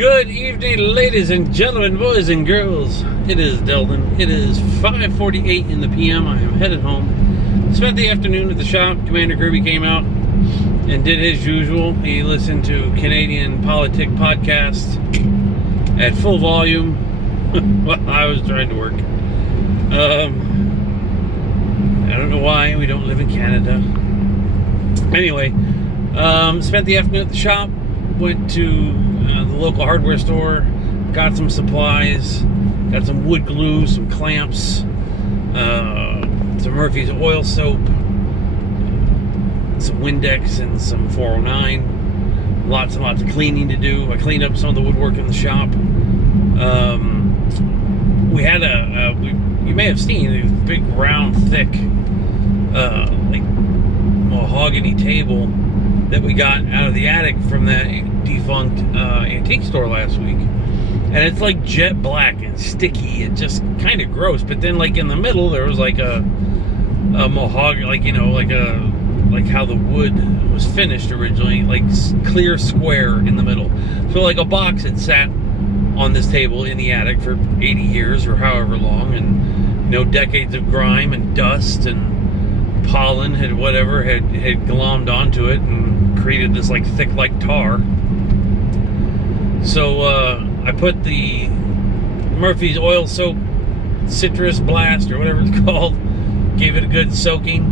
Good evening, ladies and gentlemen, boys and girls. It is Delden. It is 5:48 in the PM. I am headed home. Spent the afternoon at the shop. Commander Kirby came out and did his usual. He listened to Canadian Politic podcast at full volume while I was trying to work. I don't know why we don't live in Canada. Anyway, spent the afternoon at the shop. Went to the local hardware store, got some supplies, got some wood glue, some clamps, some Murphy's oil soap, some Windex, and some 409. Lots and lots of cleaning to do. I cleaned up some of the woodwork in the shop. We had you may have seen a big, round, thick, like mahogany table that we got out of the attic from that defunct antique store last week. And it's like jet black and sticky and just kind of gross. But then, like, in the middle there was like a mahogany, like, you know, like how the wood was finished originally, like clear square in the middle. So like a box had sat on this table in the attic for 80 years or however long, and, you know, decades of grime and dust and pollen had glommed onto it and created this like thick, like tar. So I put the Murphy's oil soap citrus blast or whatever it's called, gave it a good soaking,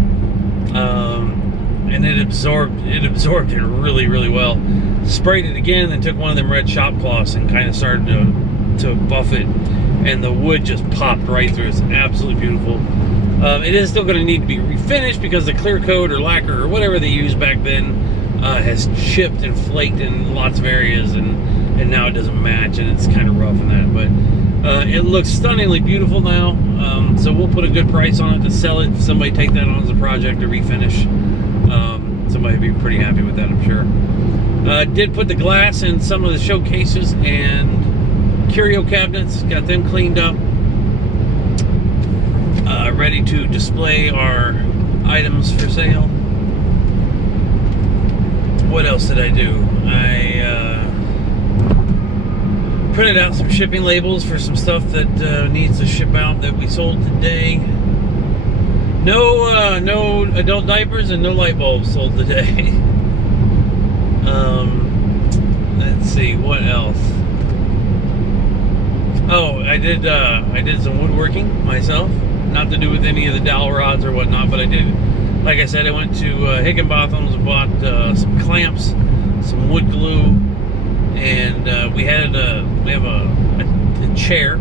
and it absorbed it really, really well. Sprayed it again, then took one of them red shop cloths and kind of started to buff it, and the wood just popped right through. It's absolutely beautiful. It is still going to need to be refinished because the clear coat or lacquer or whatever they used back then has chipped and flaked in lots of areas, and now it doesn't match, and it's kind of rough in that. But it looks stunningly beautiful now, so we'll put a good price on it to sell it. If somebody take that on as a project to refinish, somebody would be pretty happy with that, I'm sure. Did put the glass in some of the showcases and curio cabinets, got them cleaned up. Ready to display our items for sale. What else did I do? I printed out some shipping labels for some stuff that needs to ship out that we sold today. No adult diapers and no light bulbs sold today. Let's see, what else? Oh, I did some woodworking myself. Not to do with any of the dowel rods or whatnot, but I did. Like I said, I went to Higginbotham's, bought some clamps, some wood glue, and we have a chair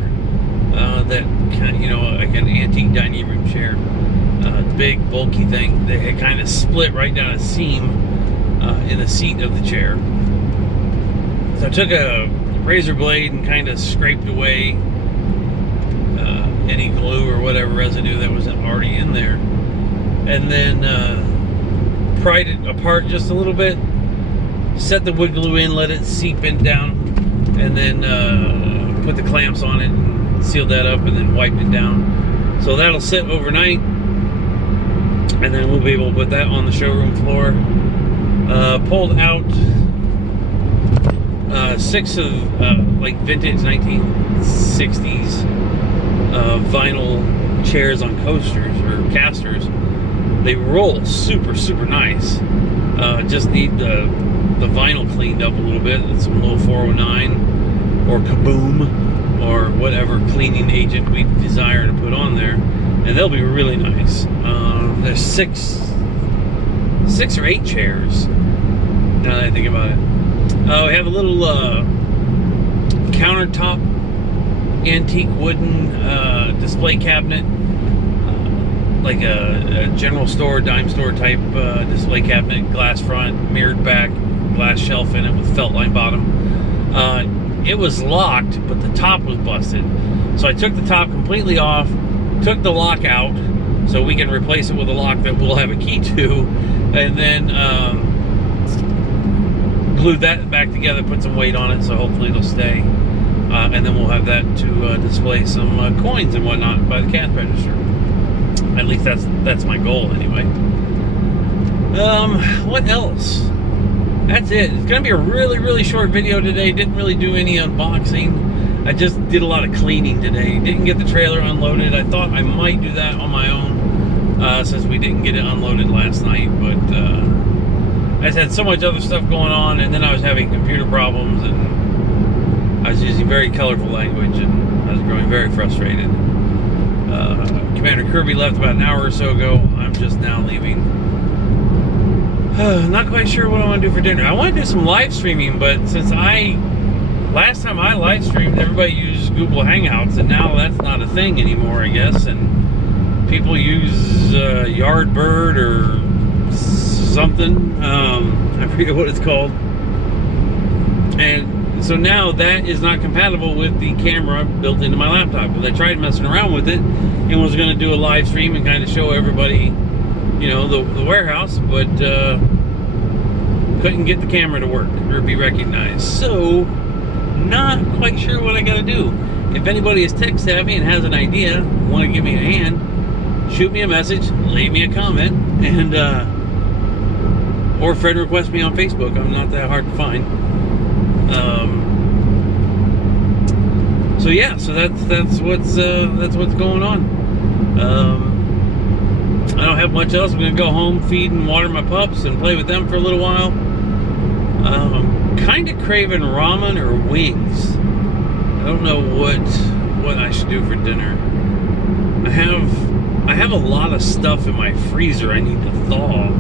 that kind of, you know, like an antique dining room chair, big bulky thing that had kind of split right down a seam in the seat of the chair. So I took a razor blade and kind of scraped away any glue or whatever residue that was already in there, and then pried it apart just a little bit, set the wood glue in, let it seep in down, and then put the clamps on it and sealed that up, and then wiped it down. So that'll sit overnight, and then we'll be able to put that on the showroom floor. Pulled out 6 of like vintage 1960s vinyl chairs on coasters or casters. They roll super, super nice. Just need the vinyl cleaned up a little bit. Some little 409 or Kaboom or whatever cleaning agent we desire to put on there, and they'll be really nice. There's 6 or 8 chairs now that I think about it. We have a little countertop antique wooden display cabinet, like a general store, dime store type display cabinet, glass front, mirrored back, glass shelf in it with felt line bottom. It was locked, but the top was busted, so I took the top completely off, took the lock out so we can replace it with a lock that we'll have a key to, and then glued that back together, put some weight on it, so hopefully it'll stay. And then we'll have that to display some coins and whatnot by the cash register. At least that's my goal anyway. What else? that's it. It's gonna be a really, really short video today. Didn't really do any unboxing. I just did a lot of cleaning today. Didn't get the trailer unloaded. I thought I might do that on my own, since we didn't get it unloaded last night, but I just had so much other stuff going on, and then I was having computer problems, and I was using very colorful language, and I was growing very frustrated. Commander Kirby left about an hour or so ago. I'm just now leaving. Not quite sure what I want to do for dinner. I want to do some live streaming, but since last time I live streamed, everybody used Google Hangouts, and now that's not a thing anymore, I guess, and people use Yardbird or something. I forget what it's called. And so now that is not compatible with the camera built into my laptop. Because I tried messing around with it and was going to do a live stream and kind of show everybody, you know, the warehouse, but couldn't get the camera to work or be recognized. So, not quite sure what I got to do. If anybody is tech savvy and has an idea, want to give me a hand, shoot me a message, leave me a comment, and or friend request me on Facebook. I'm not that hard to find. So yeah, so that's what's going on. I don't have much else. I'm gonna go home, feed and water my pups, and play with them for a little while. Kind of craving ramen or wings. I don't know what I should do for dinner. I have a lot of stuff in my freezer I need to thaw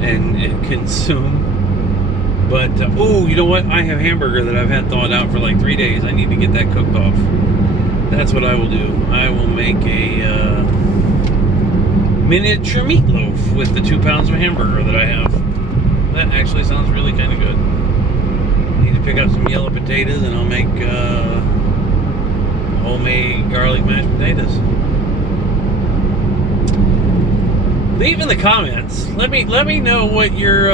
and consume. But, oh, you know what? I have hamburger that I've had thawed out for like 3 days. I need to get that cooked off. That's what I will do. I will make a miniature meatloaf with the 2 pounds of hamburger that I have. That actually sounds really kind of good. Need to pick up some yellow potatoes, and I'll make homemade garlic mashed potatoes. Leave in the comments. Let me know what your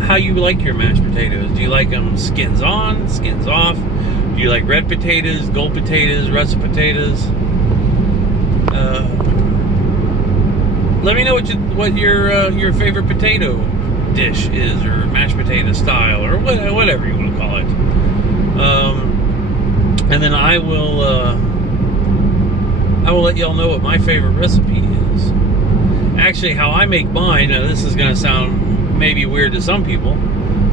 how you like your mashed potatoes. Do you like them skins on, skins off? Do you like red potatoes, gold potatoes, russet potatoes? Let me know what your favorite potato dish is, or mashed potato style, or whatever you want to call it. And then I will let y'all know what my favorite recipe is. Actually, how I make mine. Now, this is going to sound maybe weird to some people,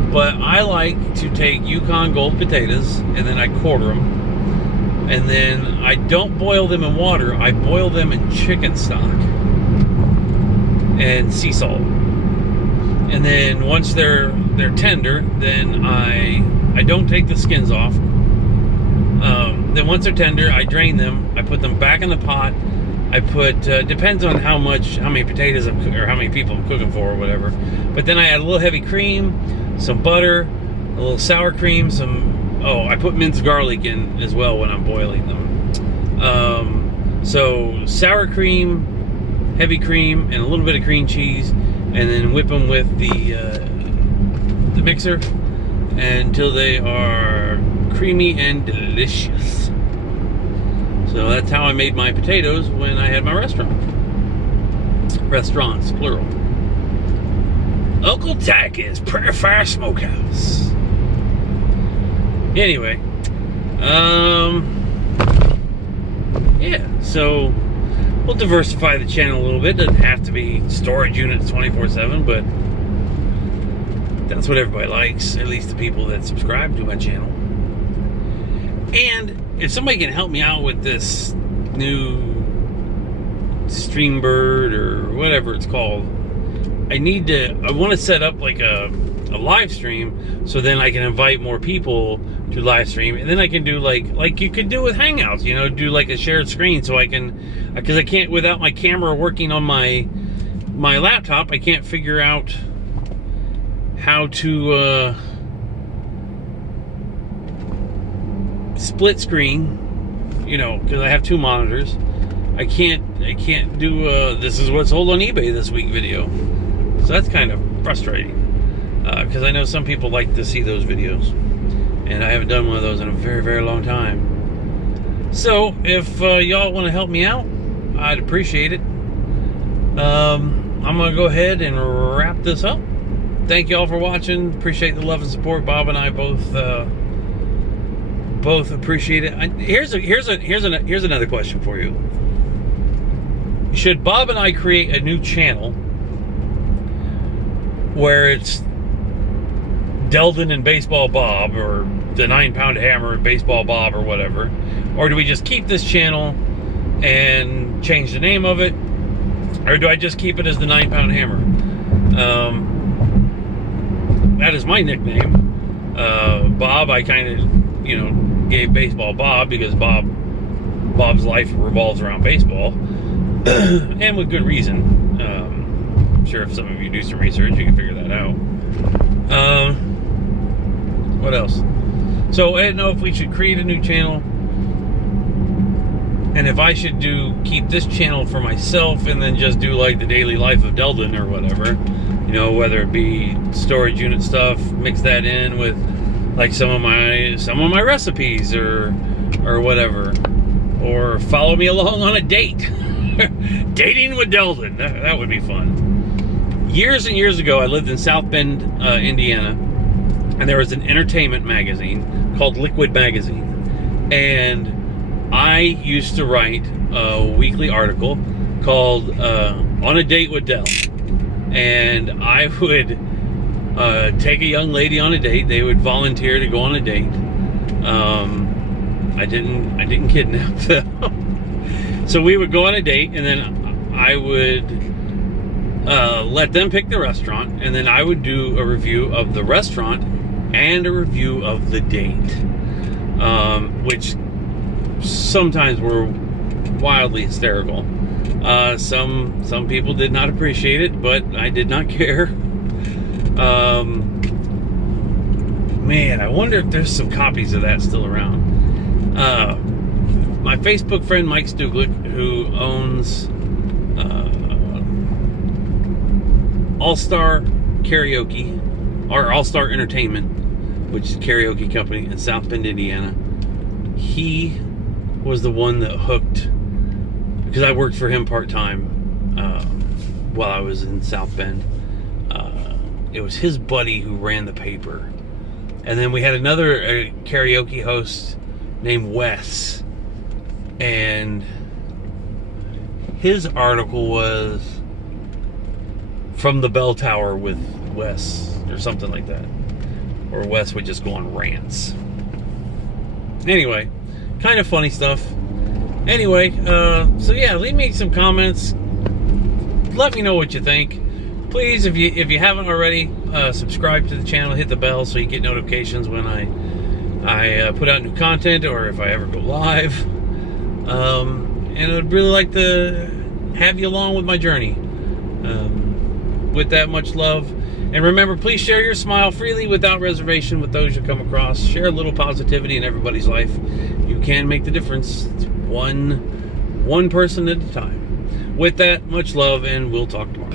but I like to take Yukon Gold potatoes, and then I quarter them, and then I don't boil them in water. I boil them in chicken stock and sea salt, and then once they're tender, then I don't take the skins off. Then once they're tender, I drain them. I put them back in the pot. I put, depends on how many potatoes I'm cooking, or how many people I'm cooking for, or whatever. But then I add a little heavy cream, some butter, a little sour cream, I put minced garlic in as well when I'm boiling them. So sour cream, heavy cream, and a little bit of cream cheese, and then whip them with the mixer until they are creamy and delicious. So that's how I made my potatoes when I had my restaurant. Restaurants, plural. Uncle Tacky's Prairie Fire Smokehouse. Anyway, yeah, so we'll diversify the channel a little bit. Doesn't have to be storage units 24/7, but that's what everybody likes, at least the people that subscribe to my channel. And if somebody can help me out with this new Streambird or whatever it's called, I want to set up like a live stream, so then I can invite more people to live stream, and then I can do like you could do with Hangouts, you know, do like a shared screen, so I can, because I can't, without my camera working on my laptop, I can't figure out how to split screen, you know, because I have 2 monitors. I can't do this is what's sold on eBay this week video. So that's kind of frustrating, because I know some people like to see those videos, and I haven't done one of those in a very, very long time. So if y'all want to help me out, I'd appreciate it. I'm gonna go ahead and wrap this up. thank you all for watching. Appreciate the love and support. Bob and I both appreciate it. Here's another question for you. Should Bob and I create a new channel where it's Deldon and Baseball Bob, or the 9-Pound Hammer and Baseball Bob, or whatever? Or do we just keep this channel and change the name of it? Or do I just keep it as the 9-Pound Hammer? That is my nickname. Bob, I kind of, gave Baseball Bob because Bob's life revolves around baseball. And with good reason. I'm sure if some of you do some research, you can figure that out. What else? So I didn't know if we should create a new channel, and if I should keep this channel for myself and then just do like the daily life of Deldon or whatever, whether it be storage unit stuff, mix that in with like some of my recipes or whatever, or follow me along on a date. Dating with Deldon, that would be fun. Years and years ago, I lived in South Bend, Indiana, and there was an entertainment magazine called Liquid Magazine, and I used to write a weekly article called On a Date with Del. And I would take a young lady on a date. They would volunteer to go on a date. I didn't kidnap them. So we would go on a date, and then I would let them pick the restaurant, and then I would do a review of the restaurant and a review of the date, which sometimes were wildly hysterical. Some people did not appreciate it, but I did not care. Man, I wonder if there's some copies of that still around. My Facebook friend Mike Stuglick, who owns All-Star Karaoke, or All-Star Entertainment, which is a karaoke company in South Bend, Indiana, he was the one that hooked, because I worked for him part-time while I was in South Bend. It was his buddy who ran the paper. And then we had another karaoke host named Wes. And his article was From the Bell Tower with Wes, or something like that. Or Wes would just go on rants. Anyway, kind of funny stuff. Anyway, so yeah, leave me some comments. Let me know what you think. Please, if you haven't already, subscribe to the channel, hit the bell so you get notifications when I put out new content, or if I ever go live. And I'd really like to have you along with my journey. With that, much love. And remember, please share your smile freely without reservation with those you come across. Share a little positivity in everybody's life. You can make the difference. It's one person at a time. With that, much love, and we'll talk tomorrow.